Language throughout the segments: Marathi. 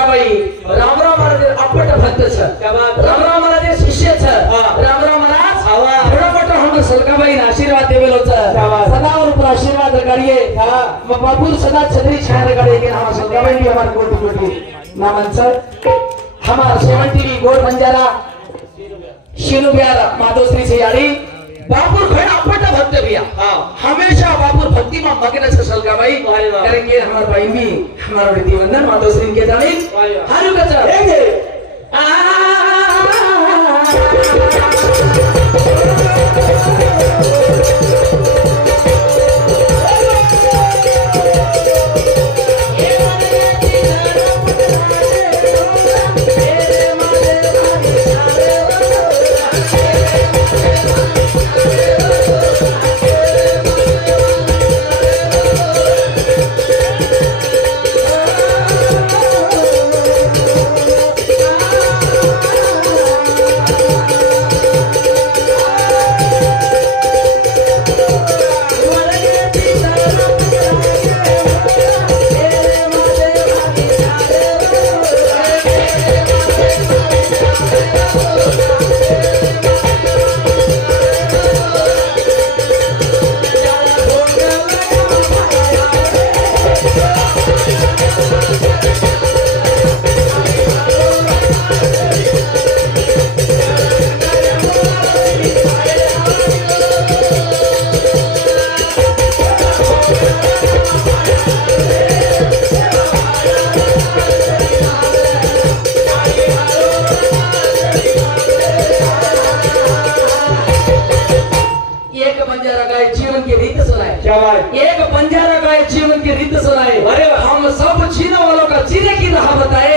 सलकाबाई रामराव महाराज अपट भक्त छ रामराव महाराज शिष्य छ रामराव महाराज थोड़ा पट हम सलकाबाई आशीर्वाद देवेलो छ सदा और ऊपर आशीर्वाद करिए बाबू सदा छतरी छाया करिए कि हम सलकाबाई भी हमारे कोटि कोटि नामन छ हमारा 7 टीवी गोड बंजारा शिनु बिहार माधोश्री से यारी बापुर भाई अपट भक्त भैया हमेशा बापुर भक्ति में मग्न छ सलकाबाई करेंगे हमारे भाई भी हमारा विधि वंदन माधोश्री के जानी हारू कचा एक बंजारा का जीवन की रीत सुनाए हम सब छीने वालों का जीने की राह बताए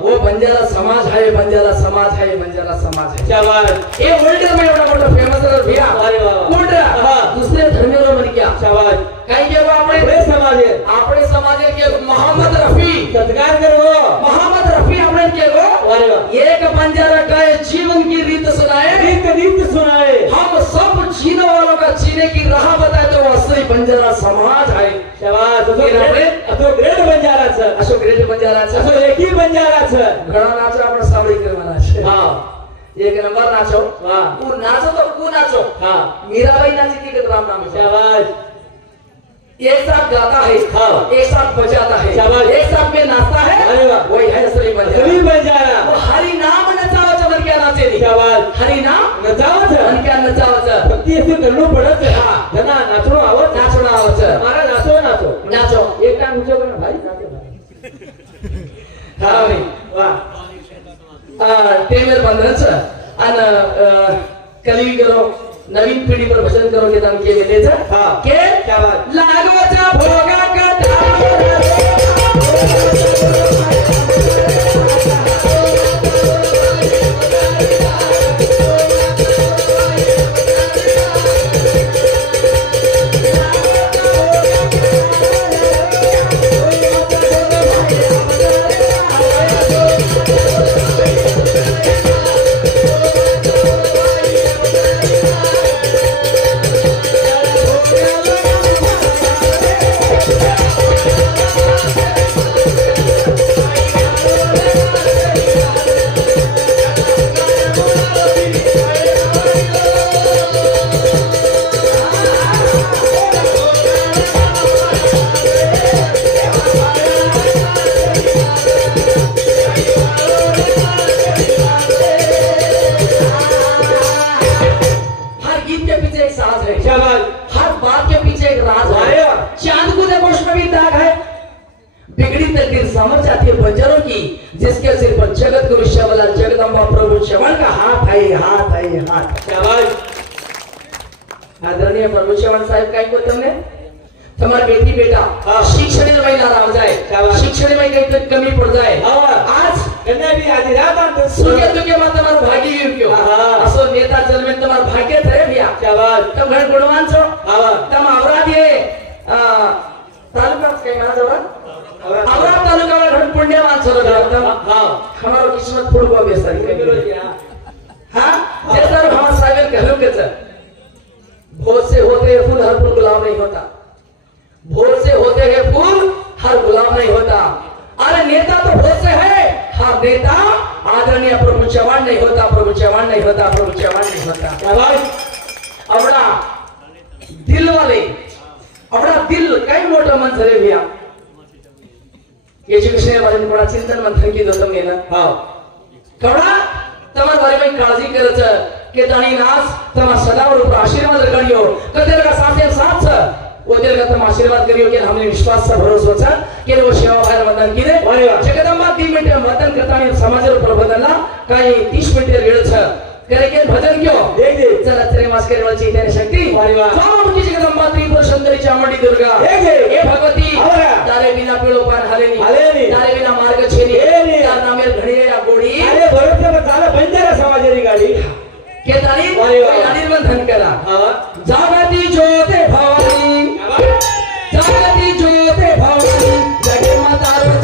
वो बंजारा समाज है बंजारा समाज है बंजारा समाज है क्या बात ये वर्ल्ड में बड़ा बड़ा फेमस है भैया कुंड दूसरे धर्मियों में क्या शाबाश कहीं के वो अपने समाज के मोहम्मद रफी सत्कार करो मोहम्मद रफी अपने के वो एक बंजारा का जीवन की रीत सुनाए हम सब छीने वालों का जीने की राह बताए तो वो असली बंजारा समाज है शाबाश असो ग्रेट बंजारा छ असो ग्रेट बंजारा छ असो एक ही बंजारा छ घणा नाचो आपण सावળી કરવાના છે हां एक नंबर नाचो वाह तू नाचो तो तू नाचो हां मीराबाई नाची थी राम नाम शाबाश एक साथ गाता है हाँ एक साथ बजाता है शाबाश एक साथ में नाचता है अरे वाह वही है असली बंजारा वो हरि नाम नचावो छ मन क्या नाचे नी शाबाश हरि नाम नचावो छ मन क्या नचावो छ भक्ति से करनो पड़े छ हां जना नाचणो आवो छ मारा नाचो एक टाइम ऊंचो करना भाई नाचे हां भाई वाह टेमर बंधन छ अन कली करो नवीन पीढ़ी पर भजन करो के दान के मिले छ हां के क्या बात लागो छ भोगा का समझ जाती है बंजारों की जिसके सिर पर जगत गुरु शबला जगदम्बा प्रभु श्रवण का हाथ है शाबाश आदरणीय प्रभु श्रवण साहब काय को तुमने तुम्हारी बेटी बेटा शिक्षण में महिला रह जाए शिक्षण में कहीं तो कमी पड़ जाए आज कन्या भी आधी रात सुखे दुखे में तुम्हारा भाग्य ही क्यों असो नेता जल में तुम्हारा भाग्य थे भैया शाबाश तुम घर गुणवान छो तुम अपराधी है तालुका काय माना जरा आवरा तालुका में घट पुण्यवान छो हां हमारो किस्मत फूल को बेसरी हां जैसा हमारा सागर कहलो के छ भोर से होते हैं फूल हर फूल गुलाब नहीं होता भोर से होते हैं फूल हर गुलाब नहीं होता अरे नेता तो भोर से है चव्हाण नहीं होता, प्रभु चव्हाण नहीं होता, प्रभु चव्हाण नहीं होता। क्या भाई अपना दिल वाले अपना दिल काही मोठं मन झाले भैया याची विषयावर थोडा चिंतन मंथन की दोस्तों ने ना हां कवडा તમારા બારે में काळजी करच के दाणी नास तमा सदावर ऊपर आशीर्वाद करियो कदेल का साथ साथ वो दिल का तुम आशीर्वाद करियो कि हमने विश्वास से भरोसा छ के वो सेवा भाई मदन की रे जगदंबा 3 मिनिट मदन करता ने समाजवर प्रबोधनला काही 30 मिनिट वेळ छ करे के भजन क्यों देख दे चला तेरे मास करे वाली चैतन्य शक्ति स्वामी जगदंबा त्रिपुर सुंदरी चामुंडी दुर्गा हे भगवती तारे बिना पेड़ो पार हालेनी तारे बिना मार्ग छेनी तार नामे घड़ी या गोड़ी अरे भरोसे में चाले बंजारा समाजेरी गाड़ी के तारी गाडीवर धन करा जागती ज्योते भवानी जागती ज्योते भवानी जगे मातारो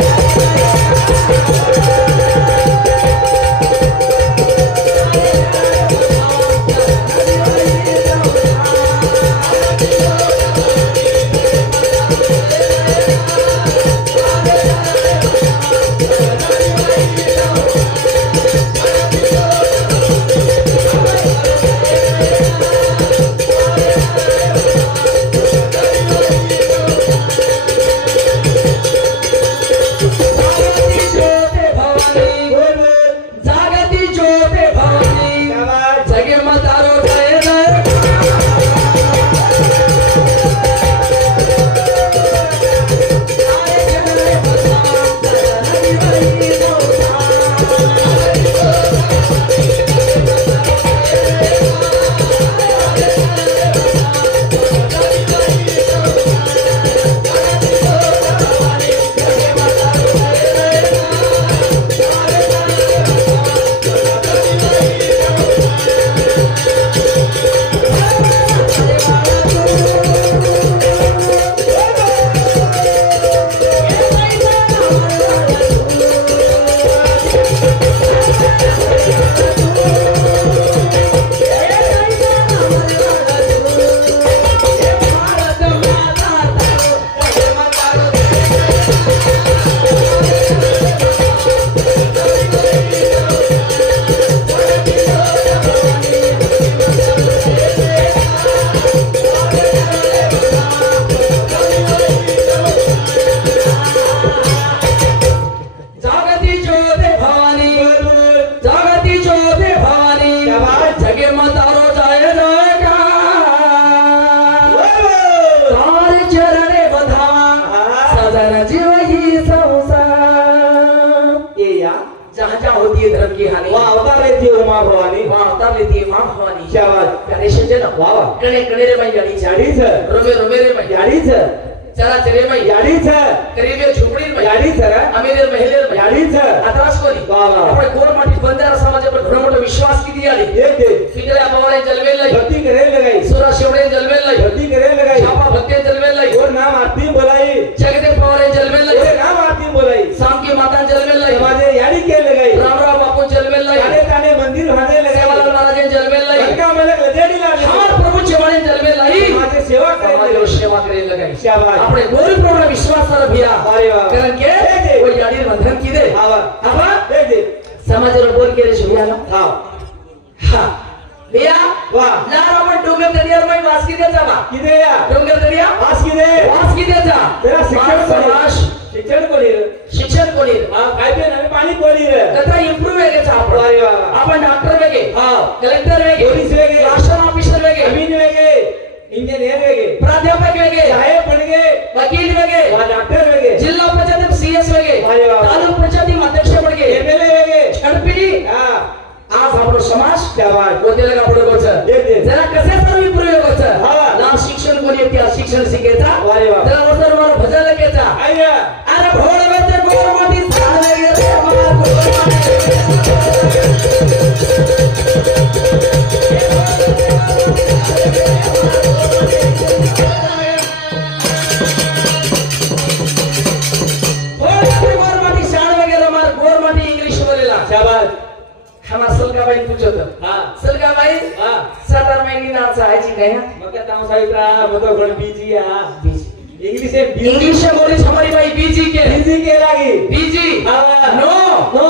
इंग्लिश में बोली हमारी भाई बीजी के लागी बीजी नो नो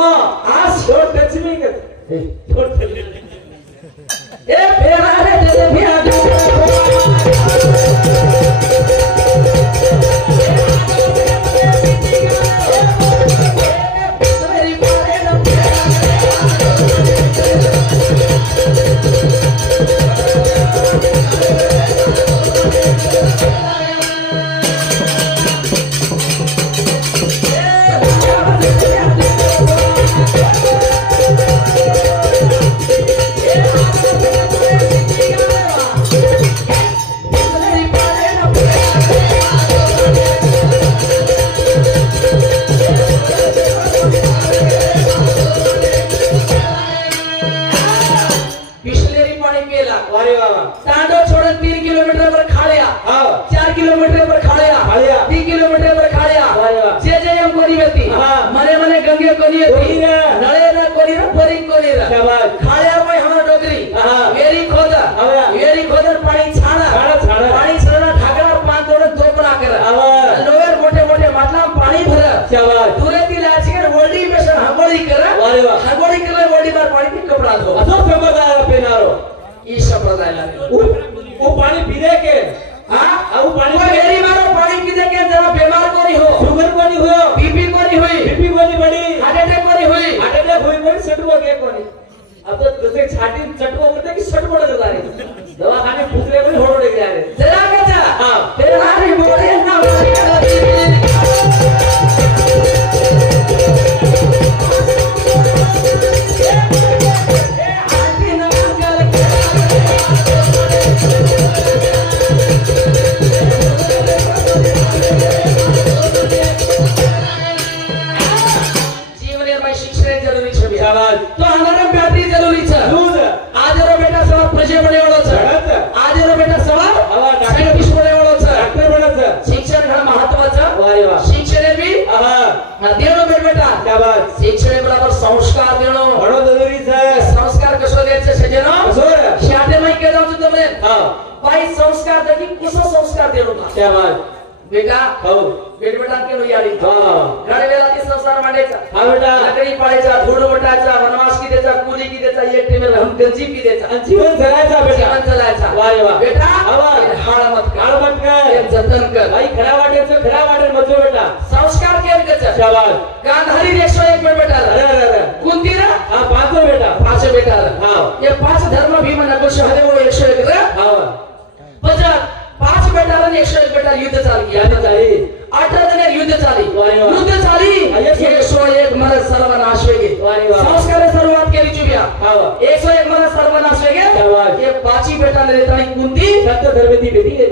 आज डोंट टच मी ए फेरा रे तेरे भी तांडव छोड़न 3 किलोमीटर पर खाड़िया 4 किलोमीटर पर खाड़िया 3 किलोमीटर पर खाड़िया जे जे हम कोनी व्यक्ति मने मने गंगे कोनी व्यक्ति नळे ना कोनी रा बोरिंग कोनी रा खाड़िया में हमारा डोगरी वेरी खोदर पानी छाना पानी छाना ढाकड़ा पान तोड़ दोपरा कर लोवर मोटे मोटे मातला पानी भर दूरे ती लाची कर वोल्डी में से हगोड़ी कर हगोड़ी कर वोल्डी बार पानी में कपड़ा धो असो संप्रदाय पेनारो ई संप्रदाय लागे वो पानी पीने के हां वो पानी मेरी मारो पानी पीने के जरा बीमार कोनी हो शुगर कोनी हो बीपी कोनी बड़ी हार्ट अटैक कोनी कोनी सटको के कोनी अब तो जैसे छाती चटको बोलते कि सट पड़ जाता है दवाखाने फुसरे कोनी होड़ ले जा रहे जरा कचा हां तेरे हारी बोले ना तो हमारा बैटरी जरूरी है दूध आज रो बेटा सवाल प्रजे बने वाला है आज रो बेटा सवाल साइंटिस्ट बने वाला है डॉक्टर बनत शिक्षण हा महत्वाचा वाह वाह शिक्षण बी देणो बेटा क्या बात शिक्षण बरोबर संस्कार देणो घणो जरूरी है संस्कार कसो द्यायचे सजनो कसो शाटे मै के जाऊ तुमरे हां बाई संस्कार देखी कसो संस्कार देणो क्या बात बेटा हो बेटा केलो याडी हां घडवेला ती संसार मांडायचा हां बेटा लकडी पाळायचा धूळ वटायचा वनवास की द्यायचा कुली की द्यायचा एकटे में रहम गंजी की द्यायचा आणि जीवन जगायचा बेटा जीवन चलायचा वाह वाह बेटा आवाज हाळ मत कर एक जतन कर भाई खरा वाटेर मजो बेटा संस्कार केर कचा शाबाश गांधारी 101 में बेटा अरे कुंती रा हां पांचो बेटा पांच बेटा हां ये 5 धर्म भीम नको शहरे वो 101 रे हां बजात 5 बेटा रे 101 बेटा युद्ध चाल किया चाली 8 जण युद्ध चाली वाह वाह युद्ध चाली 101 मर सर्वनाश वेगे वाह वाह संस्कार सुरुवात केली चुबिया हां 101 मर सर्वनाश वेगे शाबाश ये 5 बेटा ने ताई कुंती सत्य धर्मेती बेटी है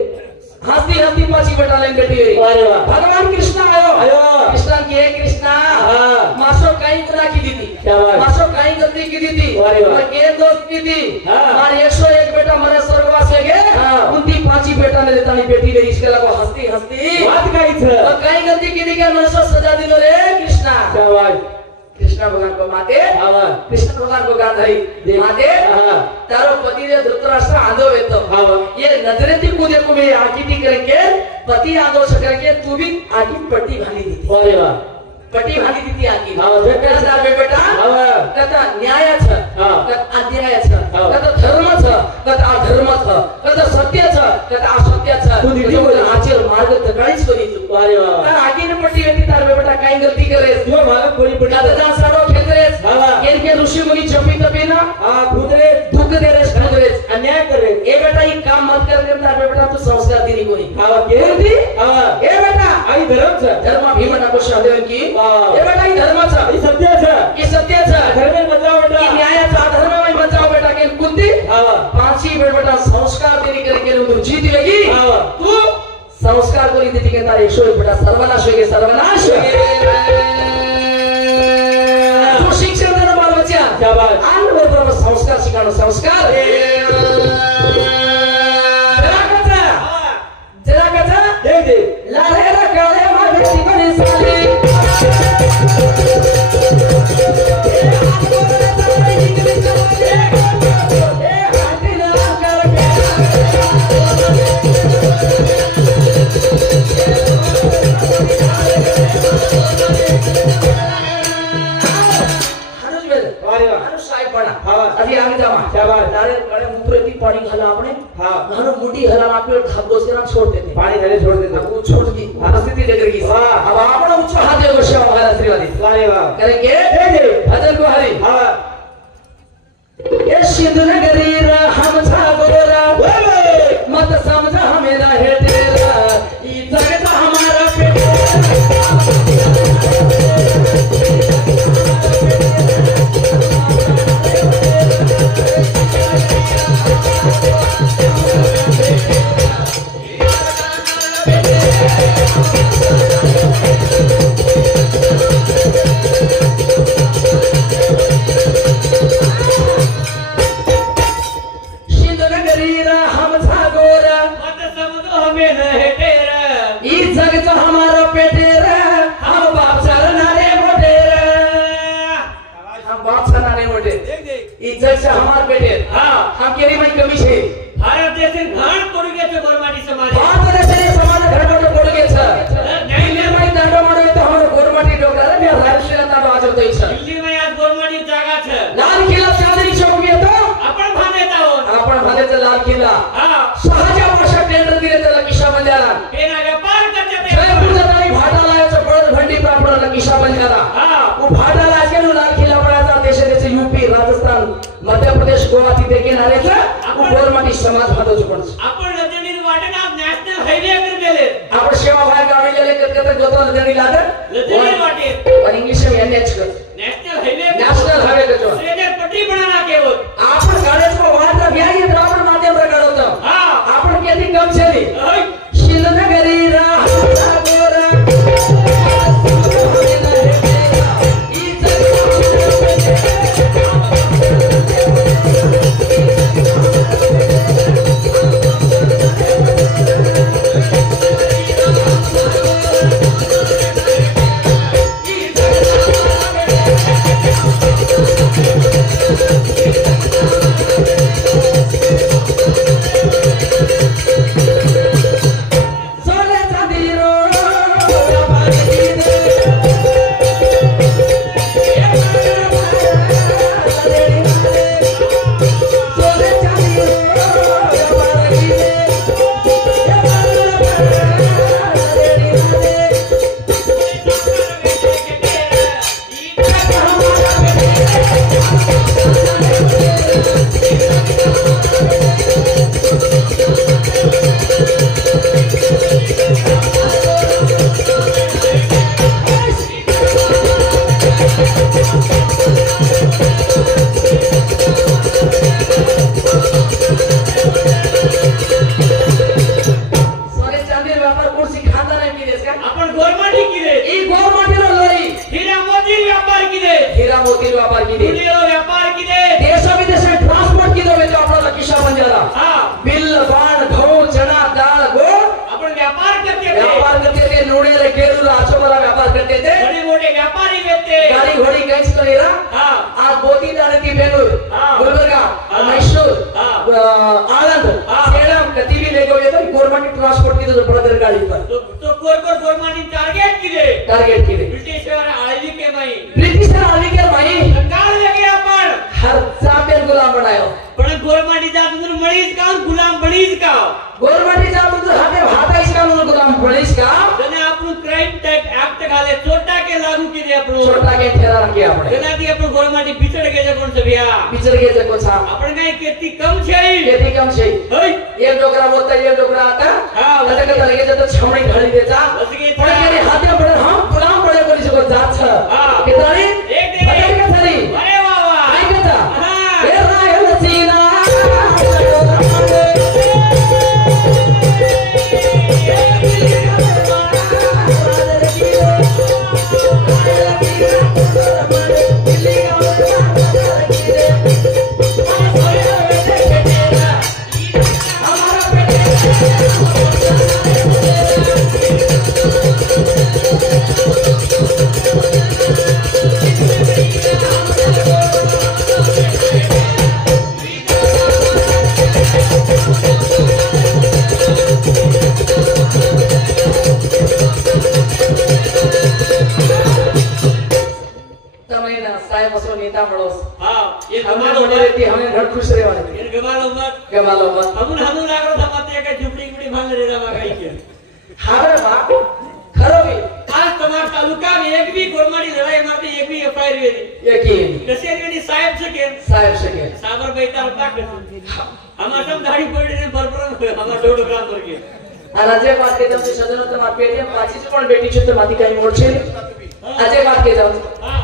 हस्ती 5 बेटा लेन बेटी है वाह वाह भगवान कृष्ण आयो कृष्ण की है कृष्णा हां मासो काई गुनाह की दी शाबाश मासो काई गलती की दी वाह वाह और के दोस्त की दी हां और 101 बेटा मरे स्वर्गवास वेगे हां कुंती 5 बेटा ने ताई बेटी रे इसके लगा हस्ती बात काहीच और काई गलती की दी के मनसो सजा दिलो रे कृष्णा शाबाश कृष्ण भगवान को माते हां कृष्ण भगवान को गांधारी माते हां तारो पति रे धृतराष्ट्र आंधो येतो हां ये नजरे ती को देखो मैं आकीटी करके पति आंधो करके तू भी आकी पट्टी भाली दी वाह वाह पट्टी भाली दी आकी हां बेटा बेटा हां कथा न्याय छ हां कथा अन्याय छ कथा धर्म छ कथा अधर्म छ कथा सत्य छ कथा असत्य छ तू दीदी बोले आचर मार्ग तकाळीच करी तू वाह वाह तर आकी ने पट्टी व्यक्ती तार बेटा काय गलती करे जो मालक कोणी पडी कथा जा साडो खेतरेस हां के ऋषि मुनि जपी तपीना हां खुदरे दुख दे रे खुदरेस अन्याय करे ए बेटा ये काम मत कर दे तार बेटा तू संस्कार दिनी कोनी हां के हां ए बेटा आई धर्म छ धर्म भीम नको शहदेव की ए बेटा ये धर्म छ ई सत्य छ ये सत्य छ धर्म बचाओ बेटा ये न्याय छ धर्म में बचाओ बेटा के कुंती हां 5 बेटा संस्कार देनी करके तू जीत लेगी हां तू संस्कार कोनी देती के तार 101 बेटा सर्वनाश होगे सर्वनाश तू शिक्षण देना बाल बच्चा शाबाश आन बरोबर संस्कार शिकानो संस्कार जरा कथा दे लारेला काळे मागे शिकणी साली अरे वाह. આનું સાહેબપણા. હા. હજી આવી જામાં. શાબાશ. તારે ગળે મૂત્રેથી પાણી ઘાલા આપણે. हाँ. નાનો મોટી હલાલ આપણે ખાબો से ना छोड़ देते. पानी घरे छोड़ देते. वो छोड़ दी. परिस्थिति डगर की. वाह. अब આપણે ઊંચો હાથ દેવો છે અમારા આશીર્વાદી. अरे वाह. करेंगे भजन को हरी. हाँ. ये सिंधु नगरी रा हम था गोरा मत समझ हमें ना है तेरा ई जगत हमारा पेट सिंधु नगरी रा हम था गोरा मत समझो हमें न है तेरा. ई जगत हमारा पेटेरा हम बाप चरना रे मोटेरा हम बाप चरना रे मोटे देख देख. ई जगत हमार पेटेर हाँ. हम केरी में कमी छे भारत देश घाण तोड़ गया छे गोरमाटी समाज. भारत देश समाज घरबाट पड गे छ दिल्ली में दंड माडो त हाम्रो गोरमाटी डोक्रा रे बिहार राष्ट्रिय ताडो आज होतै छ दिल्ली में आज गोरमाटी जागा छे. लाल किल्ला चांदनी चौक में तो आपण भानेता हो. आपण भाले लाल किल्ला हाँ. 6000 वर्ष टेंडर दिले त्याला किशा बंजारा तेरा व्यापार करते थे. जयपूर जातानी भाटा लायचं पळत भंडी प्रापडाला किशा बंजारा हाँ. वो भाटा लायचं लाल किल्ला पळाचा देशाचे यूपी राजस्थान मध्य प्रदेश गोवा तिथे किनारेचा वो गोरमाटी समाज भादो चुकणच आपण नदीनी वाटेना नॅशनल हायवे कर गेले. आपण सेवा भाई गावी गेले कत गोतला नदी लागत नदीनी वाटे पण इंग्लिश में एनएच कर नॅशनल हायवे नॅशनल हायवे कचो ट्रेनर पट्टी बनाना केवळ. आपण गाड्याच को वाटा व्याही द्रावण माध्यम रे काढवतो हाँ. आपण किती कम छेली ओय. शिलनगरी रा गोरा ई सोने चांदी रो सोने चांदी सोने चांदी व्यापार कुर्सी खाता नाही की देस का आपण गोरमाटी किरे. ई गोरमाटी रो लोई हीरा मोती व्यापार किरे. हीरा मोती व्यापार की दे दुनिया व्यापार किरे. देश विदेश ट्रांसपोर्ट की दो तो आपला किशा बंजारा हाँ. बिल बाण गहू चना दाल गोळ आपण व्यापार करते थे. व्यापार करते थे नूड़े केरू आछो वाला व्यापार करते थे बड़े मोटे व्यापारी बेचते. गाड़ी घोड़ी कैच करेरा हाँ. आज बोती दाने की बेलूर हाँ. गुलबर्गा हाँ. मैसूर हाँ. आनंद हाँ. सेलम कति भी ले गए तो गवर्नमेंट ट्रांसपोर्ट की तो ब्रदर गाड़ी पर तो कोर गोरमाटी टारगेट किरे. टारगेट की दे ब्रिटिश और आळवी के नाही. ब्रिटिश आर्मी के भाई कंगाल लगे आपण. हर चापेल गुलाम बनायो पण गोरमाटी जात म्हणून मळीच का गुलाम बणीच का. गवर्नमेंट जा म्हणजे हाते हाता इसका म्हणून गुलाम बनीस का जने आपण क्राइम टाइप एक्ट घाले चोटा के लागू किरे आपण. छोटा के ठेरा रखिए આપણે जनाती आपण गोरमाटी बिछड़ गए कोण सभ्या. पिक्चर के जको छा आपण काय किती कम छे. केती कम छे होय. एक डोकरा बोलता एक डोकरा आता हाँ. आता कदा लगे तो छमणी ढाली देता बस के पण केरे हाते पडे हम गुलाम पडे कोणी सको जात छ हाँ. कितानी एक दे. पटेल का थरी अरे वाह वाह. ऐकता हाँ. ए रायल सीना हमारा साहेब असो नेता मळोस हां ये हमारे गमालो बने रहती हमें घर खुश रहे वाले ये गमालो मत गमालो मत हमून लागलो था माते काय झुपडी गुडी भांग रे रमा काही के हारे बाप खरो भी आज तुम्हारा तालुका में एक भी गोरमाडी लड़ाई मारते एक भी एफआईआर वेली यकीन कसे वेली साहेब सके साहेब सके साबर बैठा होता हमार सब दाढ़ी पड़े ने बरबर हमार डोड काम करके अजय बात के जब से सदन तो मार पेटी पाची पण बेटी छे तो माती काही मोड छे अजय बात के जाऊ हां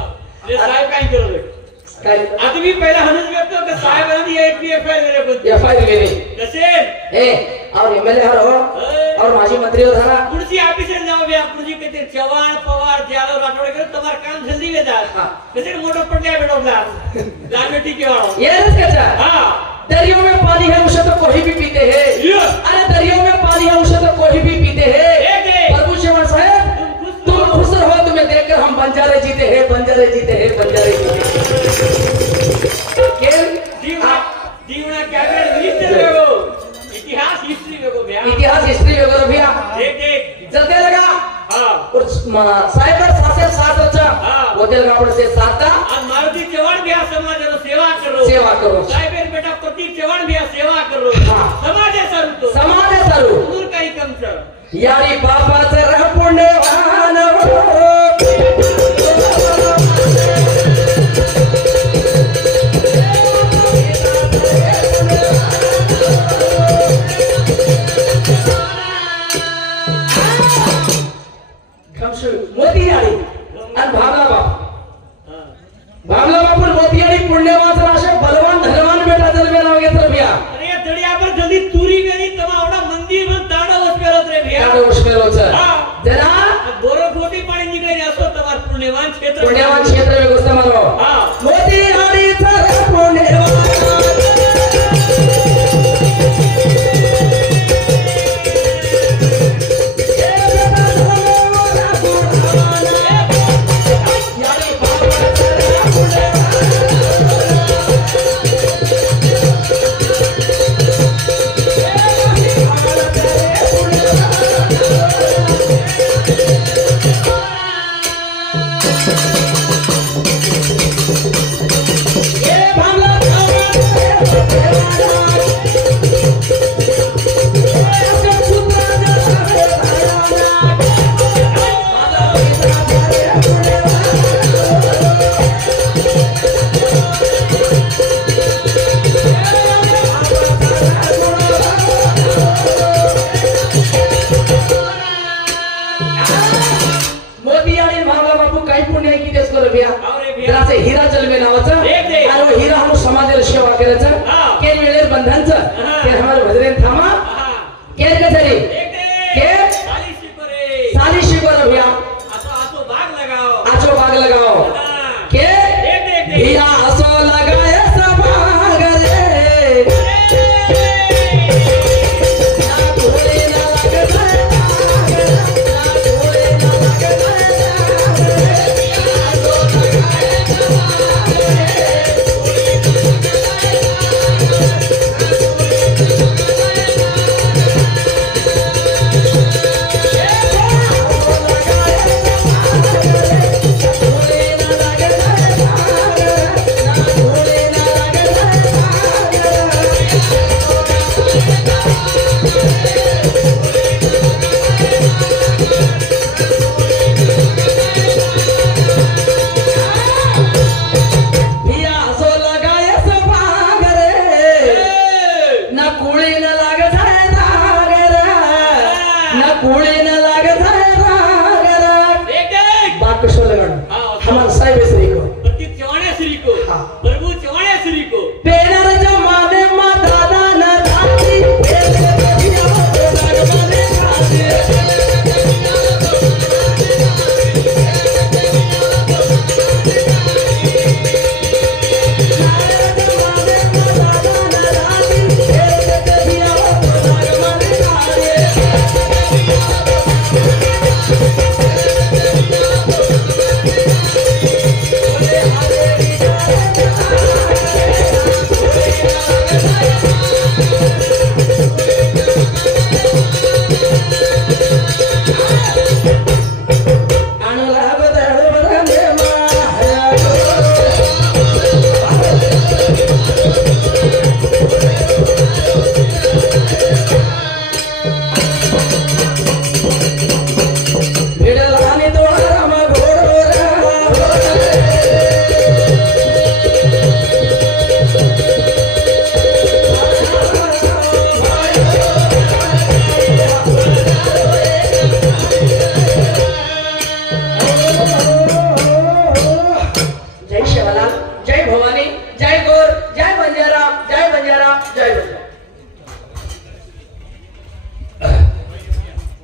ये साहेब काय करो काय आदमी पहिला हनुज व्यक्त के साहेब ने एक भी एफआईआर रे को एफआईआर वेली कसे ए और एमएलए हरो और माजी मंत्री हो धारा कुर्सी ऑफिस में जाओ बे कुर्सी के चवाण पवार जालो राठोड़ के तुम्हार काम जल्दी में जा कसे मोटो पड़ गया बेटो लाल बेटी के वालो ये रस कचा हां दरियों में पानी है उसे तो कोई भी पीते हैं अरे दरियों में पानी है उसे तो कोई भी पीते हैं प्रभु चौहान साहब तुम खुश रहो तुम्हें देखकर हम बंजारे जीते हैं बंजारे जीते हैं बंजारे जीते जीवना क्या हिस्ट्री हो इतिहास हिस्ट्री को भैया इतिहास हिस्ट्री वगैरह भैया देख जलते लगा हां और साइबर सासे साथ रचा होटल का पड़ से साता आज मारुति चौहान भैया समाज रो सेवा करो साइबर बेटा प्रतीक चौहान भैया सेवा करो समाज सरू तो समाज सरू दूर काही कम छ यारी बापाचे रह पुण्यवान मोतीयारी आणि भागला बाप मोतीयारी पुण्यवान राशे बलवान धनवान बेटा जन्मे नाव घेतलं भैया अरे तड़िया पर जल्दी तुरी गई तमावड़ा मंदिर में ताड़ा उसपेरो रे भैया ताड़ा उसपेरो छ जरा बोरो फोटी पानी निकले असो तमार पुण्यवान क्षेत्र में गोष्ट मारो हां मोतीयारी तर पुण्यवान हीरा जलमे नावाचा आणि हीरा हम समाजाला सेवा करायचा केर वेळेर बंधनचा केर हमारे भजरेन थामा केर कचरी केर साली शिकोरे भैया आचो बाग लगाओ के भैया असो लगाए सब बाग रे ना भोले ना लगे हमारा साहिब श्री को प्रतीक चौहान श्री को प्रभु चौहान श्री को